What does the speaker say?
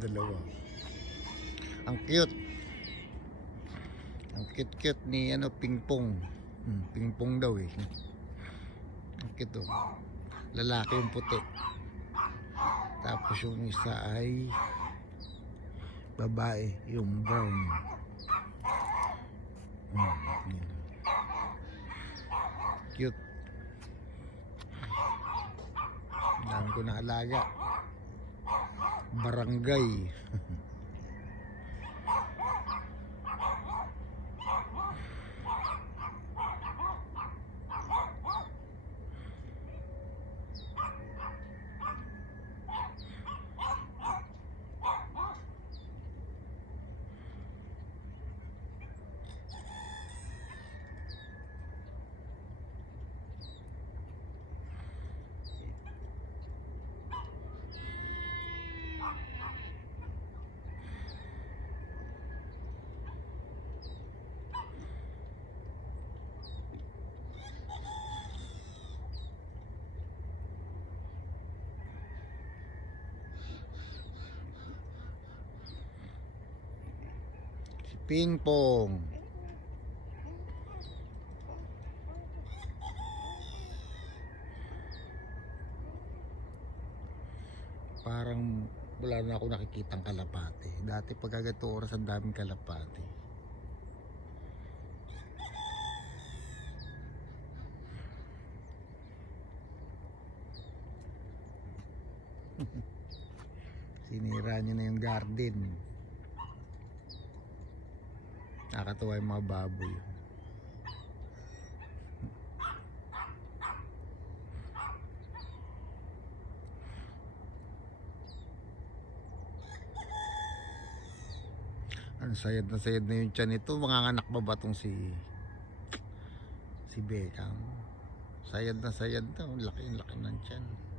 dalawa. Ang cute. Ang cute ni ano, pingpong. Pingpong daw eh. Ang cute oh. Lalaki yung puti. Tapos yung isa ay babae, yung brown. Cute. Dami ko na alaga. Barangay. Ping pong. Parang wala na ako nakikitang kalapate. Dati pag ganito oras ang daming kalapate. Sinira niyo na yung garden. Nakakatuwa yung mga baboy. Ang sayad na yung tiyan nito. Manganganak ba tong si Beckham? Sayad na. Laki ng tiyan.